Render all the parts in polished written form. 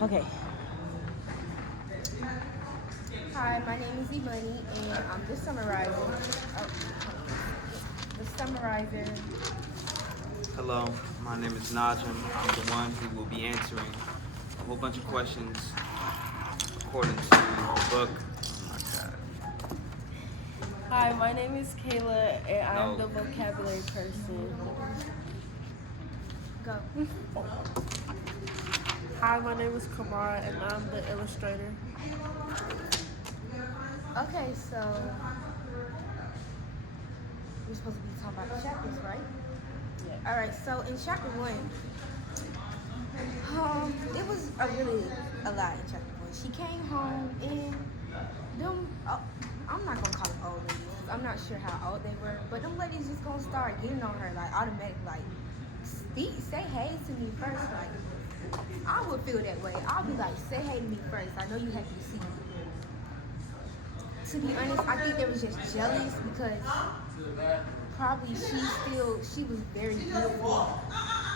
Okay. Hi, my name is Imani, and I'm the summarizer. Oh, the summarizer. Hello, my name is Najim. I'm the one who will be answering a whole bunch of questions according to the book. Oh my god. Hi, my name is Kayla, and I'm No. the vocabulary person. Go. Hi, my name is Kamara, and I'm the illustrator. Okay, so we're supposed to be talking about chapters, right? Yeah. All right. So in chapter 1, it was a lot in chapter 1. She came home and them. I'm not gonna call them old ladies. 'Cause I'm not sure how old they were, but them ladies just gonna start getting on her like automatic, like say hey to me first. Like I would feel that way. I'll be like, say hey to me first. I know you happy to see me. To be honest, I think they was just jealous because probably she was very beautiful.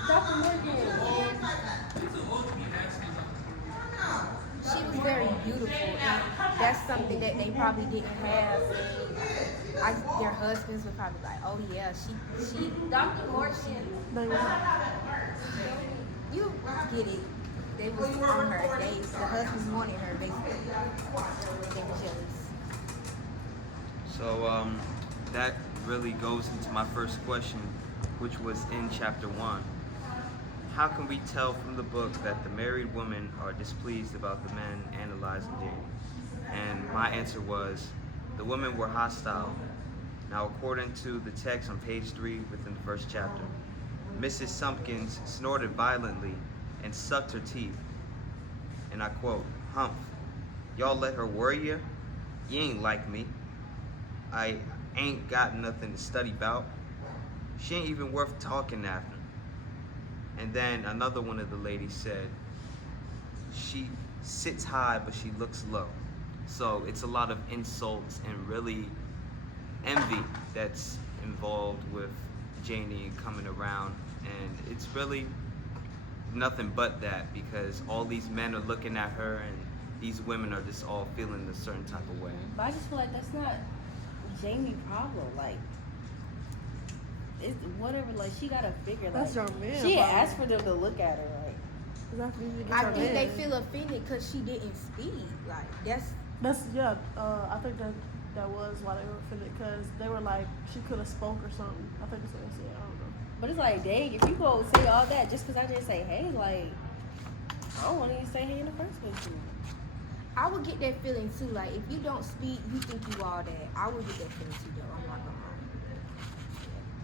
Dr. Morgan, and she was very beautiful, and that's something that they probably didn't have. Their husbands were probably like, oh yeah, she Dr. Morgan. They were, You get it. They was on her. The husbands wanted her basically. They were jealous. So that really goes into my first question, which was in chapter 1. How can we tell from the book that the married women are displeased about the men analyzing Danny? And my answer was, the women were hostile. Now, according to the text on page 3 within the first chapter, Mrs. Sumpkins snorted violently and sucked her teeth. And I quote, "Humph, y'all let her worry ya? You ain't like me. I ain't got nothing to study about. She ain't even worth talking after." And then another one of the ladies said, "She sits high, but she looks low." So it's a lot of insults and really envy that's involved with Janie coming around. And it's really nothing but that, because all these men are looking at her and these women are just all feeling a certain type of way. But I just feel like that's not Jamie's problem. Like, it's whatever. Like, she gotta figure. Like, That's your man, she bro. asked for them to look at her. Like, exactly. You get I your think they man. feel offended because she didn't speak. Like That's yeah. I think that was why they were offended, because they were like she could have spoke or something. I think that's what they said. I don't know. but it's like, dang, if you go say all that just because I didn't say hey, like, I don't want to even say hey in the first place. I would get that feeling too. Like if you don't speak, you think you all that. I would get that feeling too, though. I'm not gonna lie.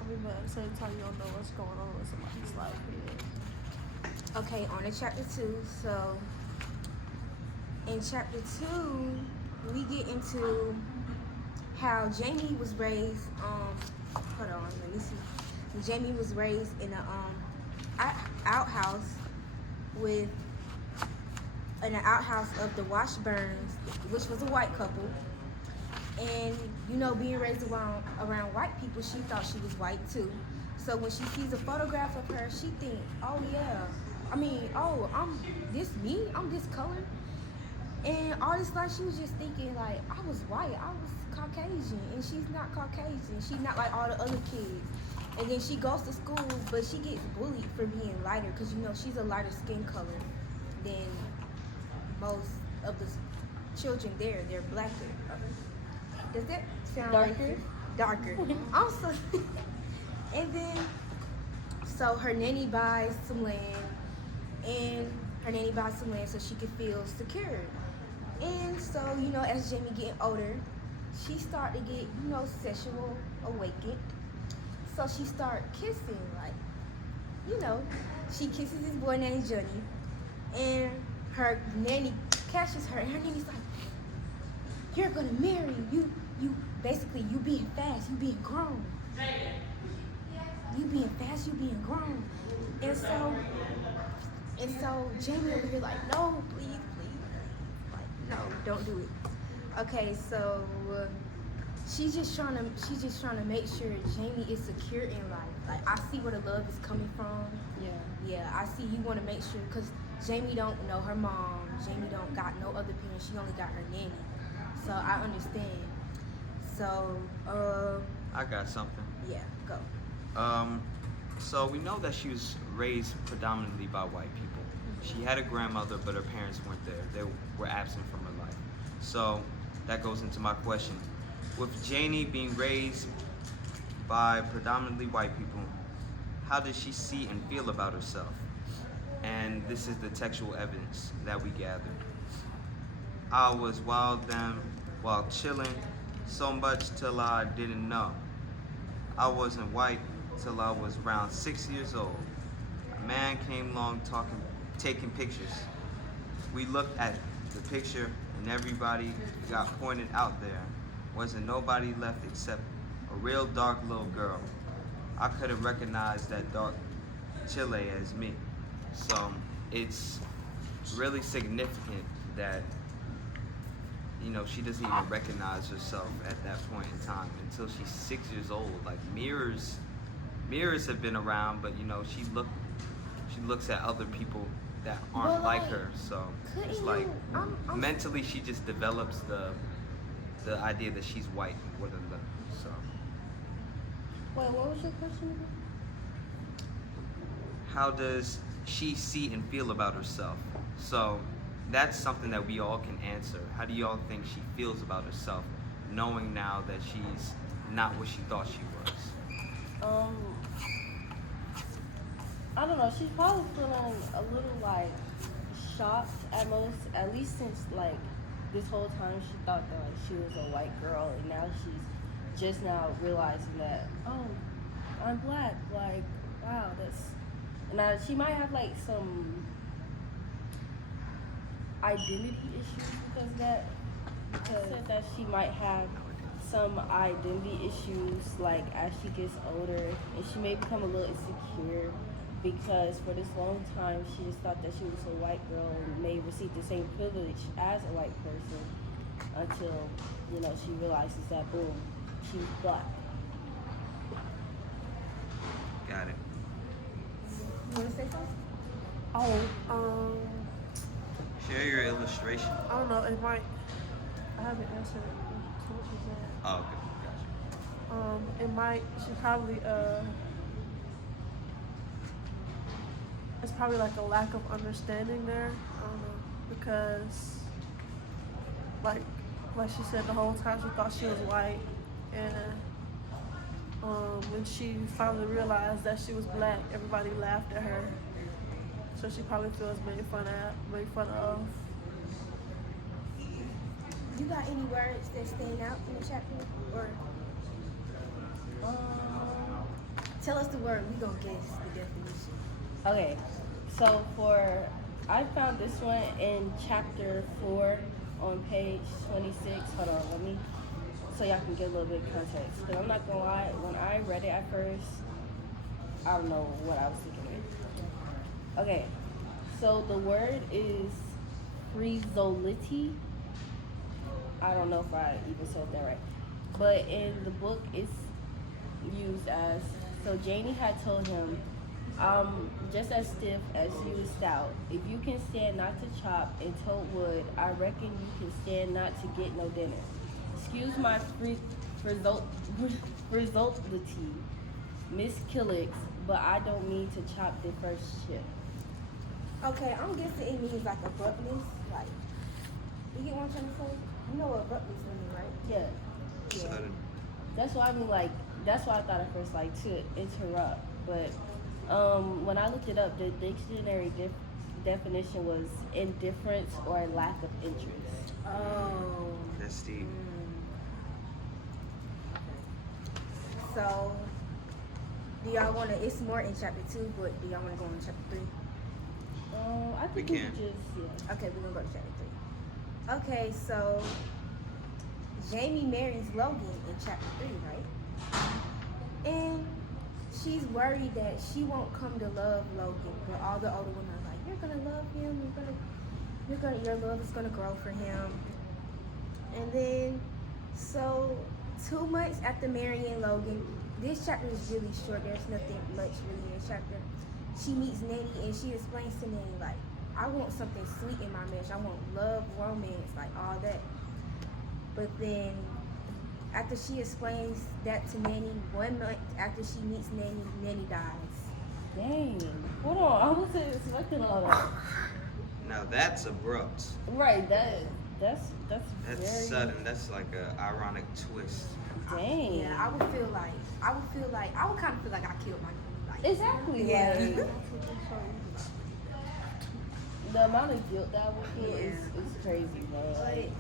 I mean, but at the same time, you don't know what's going on with somebody's life. Yeah. Okay, on to chapter 2. So in chapter 2, we get into how Jamie was raised. Hold on, let me see. Jamie was raised in a outhouse with in an outhouse of the Washburns, which was a white couple. And being raised around white people, she thought she was white too. So when she sees a photograph of her, she think, oh yeah, I'm this color. And all this life, she was just thinking like, I was white, I was Caucasian, and she's not Caucasian. She's not like all the other kids. And then she goes to school, but she gets bullied for being lighter, because she's a lighter skin color than most of the children there. They're blacker. Does that sound Darker? Darker. Also, and then so her nanny buys some land, so she could feel secure. And so as Jamie getting older, she started to get sexual awakened. So she start kissing, like she kisses this boy named Johnny, and her nanny catches her, and her nanny's like, "You're gonna marry you. Basically you being fast, you being grown. You being fast, you being grown." And so Jamie over here like, "No, please, like no, don't do it." Okay, so she's just trying to make sure Jamie is secure in life. Like, I see where the love is coming from. Yeah, I see you want to make sure, because Jamie don't know her mom. Jamie don't got no other parents. She only got her nanny. So I understand. So, I got something. yeah, go. So we know that she was raised predominantly by white people. She had a grandmother, but her parents weren't there. They were absent from her life. So that goes into my question. With Janie being raised by predominantly white people, how does she see and feel about herself? And this is the textual evidence that we gathered. I was wild them while chilling, so much till I didn't know. I wasn't white till I was around 6 years old. A man came along taking pictures. We looked at the picture and everybody got pointed out there. Wasn't nobody left except a real dark little girl. I couldn't recognize that dark Chile as me. So it's really significant that, you know, she doesn't even recognize herself at that point in time until she's 6 years old. Like, mirrors have been around, but you know, she looks at other people that aren't But, like like, her. So couldn't it's like you- I'm mentally she just develops the idea that she's white and whatever. So Wait, what was your question again? how does she see and feel about herself? So that's something that we all can answer. How do y'all think she feels about herself, knowing now that she's not what she thought she was? I don't know. She's probably feeling a little like shocked at most. At least since like this whole time she thought that like she was a white girl, and now she's just now realizing that, oh, I'm black. Like, wow, that's. Now she might have like some identity issues because of that. Because said that she might have some identity issues like as she gets older, and she may become a little insecure because for this long time she just thought that she was a white girl and may receive the same privilege as a white person until, you know, she realizes that boom, she's black. Got it. You want to say something? Oh, Share your illustration. I don't know. It might. I haven't answered what she said. Oh, okay, gotcha. It might. She probably. It's probably like a lack of understanding there. I don't know, because, like she said, the whole time she thought she was white, and when she finally realized that she was black, everybody laughed at her. So she probably feels made fun of. You got any words that stand out in the chapter? Or tell us the word. We gonna guess the definition. Okay, so I found this one in chapter 4 on page 26. Hold on, so y'all can get a little bit of context. Because I'm not gonna lie, when I read it at first, I don't know what I was thinking of. Okay, so the word is frizolity. I don't know if I even said that right. But in the book, it's used as, so Janie had told him, just as stiff as you is stout. If you can stand not to chop and tote wood, I reckon you can stand not to get no dinner. Excuse my frizzolity, Miss Killix, but I don't mean to chop the first ship. Okay, I'm guessing it means like abruptness. Like, you get what I'm trying to say? You know what abruptness means, right? Yeah. Sudden. That's why I mean, like, that's why I thought at first, like, to interrupt. But when I looked it up, the dictionary definition was indifference or a lack of interest. Oh. That's deep. So, do y'all want to? It's more in chapter 2, but do y'all want to go on chapter 3? I think We we can. could just, Okay, we're gonna go to chapter 3. Okay, so Jamie marries Logan in chapter 3, right? And she's worried that she won't come to love Logan, but all the older women are like, "You're gonna love him. Your love is gonna grow for him." And then, so 2 months after marrying Logan, this chapter is really short. There's nothing much really in this chapter. She meets Nanny and she explains to Nanny, like, I want something sweet in my marriage. I want love, romance, like all that. But then after she explains that to Nanny, 1 month after she meets Nanny, Nanny dies. Dang. Hold on. I wasn't expecting all that. Now that's abrupt. Right. That's That's very sudden. That's like a ironic twist. Dang. Yeah, I would kind of feel like I killed my Nanny. Like, Exactly. Yeah. Like, the amount of guilt that I would feel is crazy, bro. But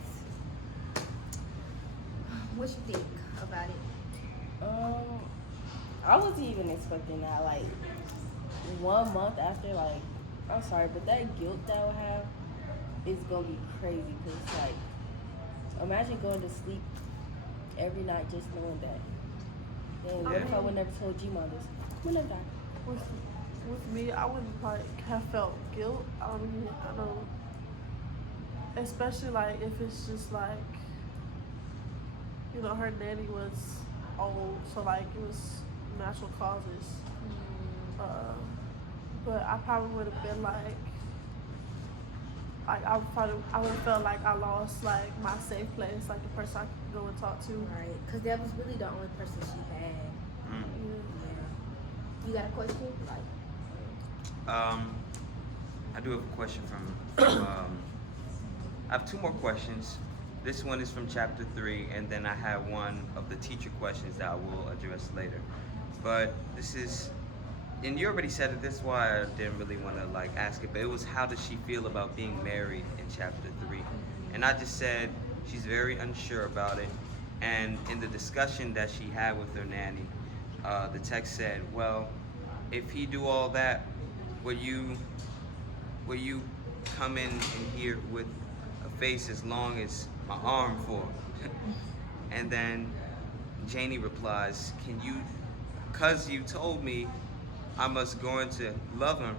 what you think about it? I wasn't even expecting that. Like 1 month after, like, I'm sorry, but that guilt that I would have is gonna be crazy. Cause like, imagine going to sleep every night just knowing that. Then what if I would never told G-Mon this? Would never die. With me, I wouldn't like have felt guilt. I don't, especially like if it's just like, you know, her nanny was old, so like it was natural causes. But I probably would have been like I would have felt like I lost like my safe place, like the person I could go and talk to. Right, because that was really the only person she had. Mm. Yeah. You got a question? Like, I do have a question from I have 2 more questions. This one is from chapter 3, and then I have one of the teacher questions that I will address later. But this is, and you already said it, this is why I didn't really want to like ask it, but it was how does she feel about being married in chapter 3? And I just said she's very unsure about it. And in the discussion that she had with her nanny, the text said, well, if he do all that, will you come in here with a face as long as my arm for? And then Janie replies, can you, cause you told me I must going to love him,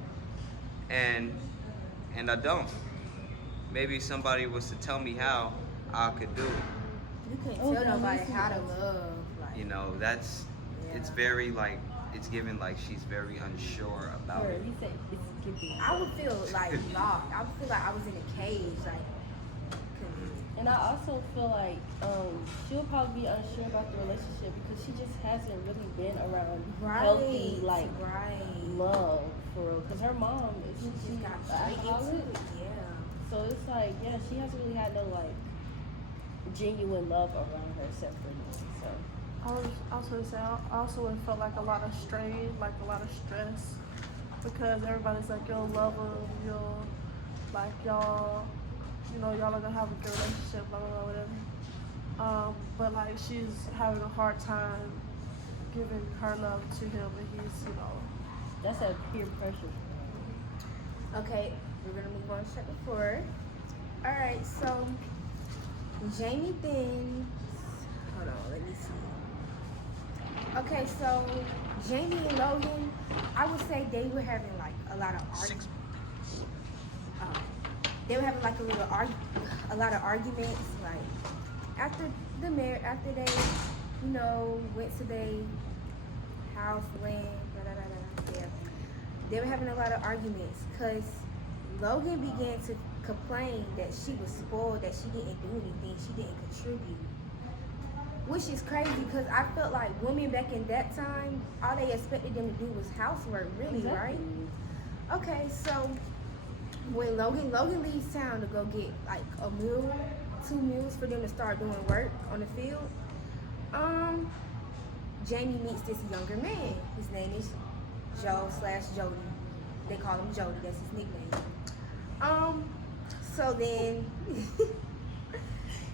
and I don't. Maybe somebody was to tell me how I could do it. you can't Oh, tell God, nobody listen. how to love. Like, You know, that's, it's Yeah. very like, it's given like she's very unsure about Or it. he said it's giving. I would feel like lost. I would feel like I was in a cage. Like, 'cause- And I also feel like she'll probably be unsure about the relationship because she just hasn't really been around healthy like right. love for real. Cause her mom is She she's got an straight into alcoholic, it. Yeah. so it's like she hasn't really had no like genuine love around her except for me. So I was gonna say I also would have felt like a lot of strain, like a lot of stress, because everybody's like, you'll love him, you'll like y'all, you know, y'all are gonna have a good relationship, blah blah blah, whatever. But like she's having a hard time giving her love to him, and he's, you know, that's that peer pressure. Okay, we're gonna move on to chapter 4. All right, so Jamie then, hold on, let me see. Okay, so Jamie and Logan, I would say they were having like a lot of arguments. They were having like a lot of arguments. Like after they, you know, went to their house, land, yeah. They were having a lot of arguments because Logan began to complain that she was spoiled, that she didn't do anything, she didn't contribute. Which is crazy because I felt like women back in that time, all they expected them to do was housework, really, right? Okay, so when Logan leaves town to go get like a meal, 2 meals for them to start doing work on the field, Jamie meets this younger man. His name is Joe/Jody. They call him Jody, that's his nickname.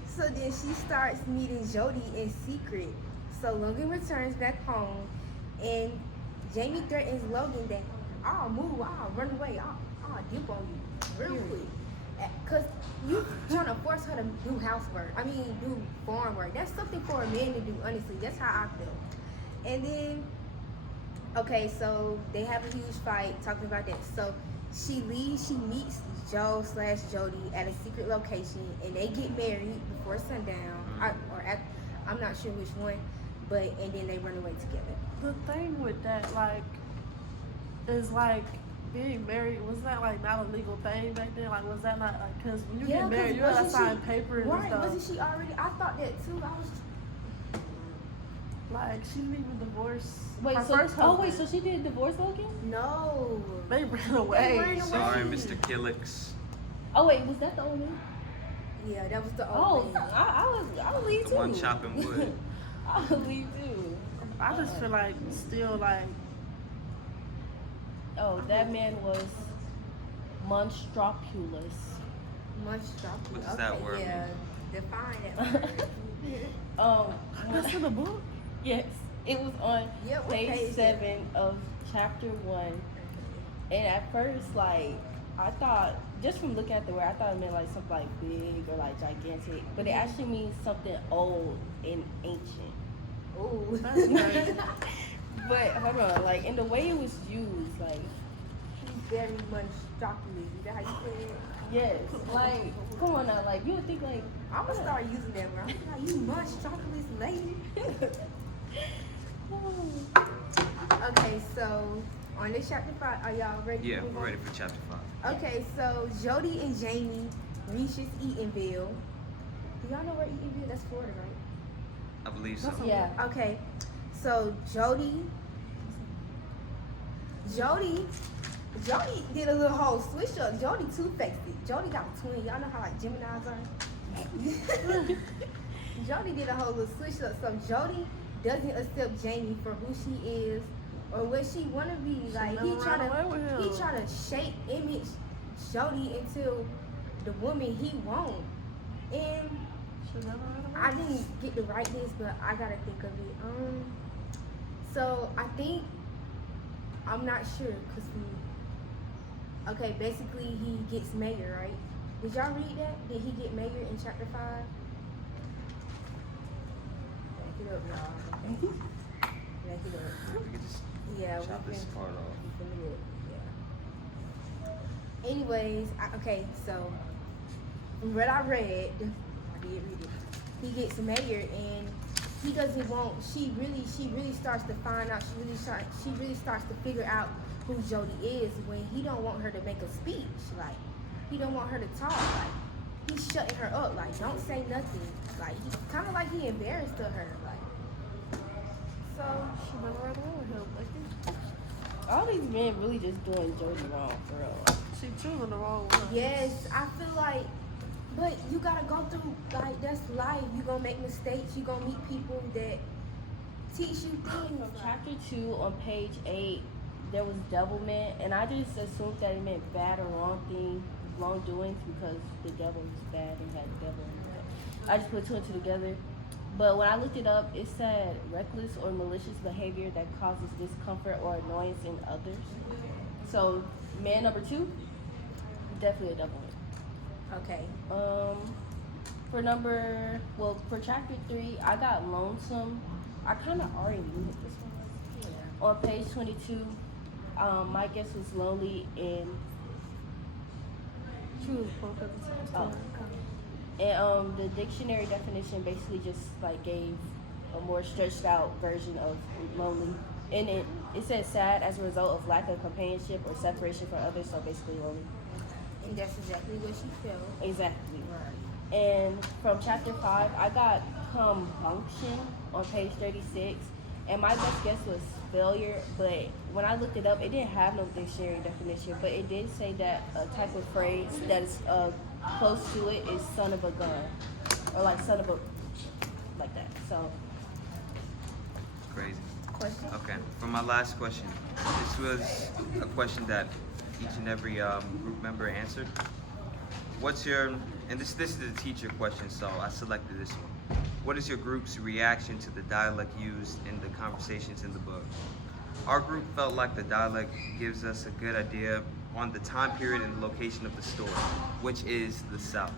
So then she starts meeting Jody in secret. So Logan returns back home and Jamie threatens Logan that I'll move, I'll run away, I'll dupe on you real quick. Cause you trying to force her to do housework. I mean, do farm work. That's something for a man to do, honestly. That's how I feel. And then, okay, so they have a huge fight talking about that. So she leaves, she meets Joe/Jody at a secret location and they get married before sundown. I'm not sure which one, but and then they run away together. The thing with that, like, is like being married. Was that like not a legal thing back then? Like, was that not like? Because when you Yeah, get married, 'cause you gotta wasn't sign she- papers Right? and stuff. Wasn't she already? I thought that too. I was. Like, she didn't even divorce Wait, her so first oh husband. wait, so she did divorce Logan? No. They ran away. ran away. Sorry, Mr. Killix. Oh wait, was that the old man? Yeah, that was the Oh, old man. I would leave The too. one chopping wood. I would leave too. I just feel like still like Oh, that man was monstropulous. Much drop. What does that word Yeah, define that word. that's in the book. Yes, it was on Yeah, what page page is 7 of chapter 1. And at first, like, I thought, just from looking at the word, I thought it meant like something like big or like gigantic. But it actually means something old and ancient. Ooh. That's crazy. But hold on, like, in the way it was used, like, Very much chocolate. Is that how you say it? yes, like, come on now, like, you would think, like, I'm gonna start using that word. I'm like, you much chocolate lady. Okay, so on this chapter 5, are y'all ready? Yeah, to move we're on? ready for chapter 5. Okay, so Jody and Jamie reaches Eatonville. Do y'all know where Eatonville? That's Florida, right? I believe so. yeah. Okay, so Jody did a little whole switch up. Jody two-faced it. Jody got a twin. Y'all know how like Geminis are? Jody did a whole little switch up. So Jody doesn't accept Jamie for who she is or what she wanna be. Like he never try ran away with him. to shape image Jody into the woman he want. And She never ran away. I didn't get to write this, but I gotta think of it. So I think I'm not sure because okay, basically he gets mayor, right? Did y'all read that? Did he get mayor in chapter 5? Back it up, y'all. Back it up. We could just Yeah, chop we this can. part off. we can do it, yeah. Anyways, okay, so from what I read, I did read it. He gets mayor and he doesn't want. She really starts to find out. She really starts to figure out who Jody is when he don't want her to make a speech. Like he don't want her to talk. Like he's shutting her up. Like don't say nothing. Like he kind of like he embarrassed to her. Like so. She never ran away with him. Like, All these men really just doing Jody wrong, for real. she choosing the wrong one. Yes, I feel like, but you gotta go through, like, that's life. You gonna make mistakes. You gonna meet people that teach you things. From chapter 2 on page 8, there was devilment, and I just assumed that it meant bad or wrongdoings because the devil was bad and had the devil in it. I just put 2 and 2 together. But when I looked it up, it said reckless or malicious behavior that causes discomfort or annoyance in others. So, man number 2, definitely a devilment. Okay. For chapter 3, I got lonesome. I kind of already knew what this one was. On page 22, my guess was lonely and She was both at the same Oh. time. and the dictionary definition basically just like gave a more stretched out version of lonely. And it said sad as a result of lack of companionship or separation from others, so basically lonely. And that's exactly what she felt. Exactly. Right. And from chapter 5, I got compunction on page 36. And my best guess was failure, but when I looked it up, it didn't have no dictionary definition, but it did say that a type of phrase that is close to it is son of a gun. Or like son of a, like that. So, Crazy. Question? Okay, for my last question, this was a question that each and every group member answered. What's your, and this is the teacher question, so I selected this one. What is your group's reaction to the dialect used in the conversations in the book? Our group felt like the dialect gives us a good idea on the time period and the location of the story, which is the South.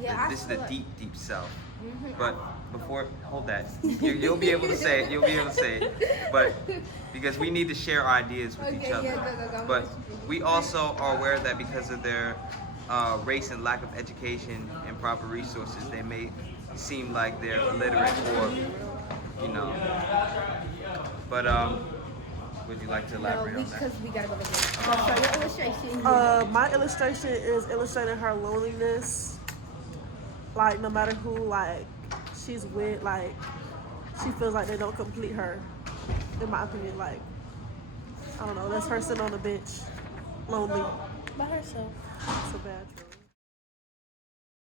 Yeah, This is the feel like- deep, deep South. Mhm. But before, hold that. You'll be able to say it. You'll be able to say it. But because we need to share our ideas with each Okay, other. yeah, go. But we also are aware that because of their race and lack of education and proper resources, they may seem like they're illiterate or, you know. But would you like to No, elaborate on that? because we gotta go back there. So your illustration. My illustration is illustrating her loneliness. Like, no matter who, like, she's with, like, she feels like they don't complete her. In my opinion, like, I don't know, that's her sitting on the bench, lonely. By herself. It's a bad feeling.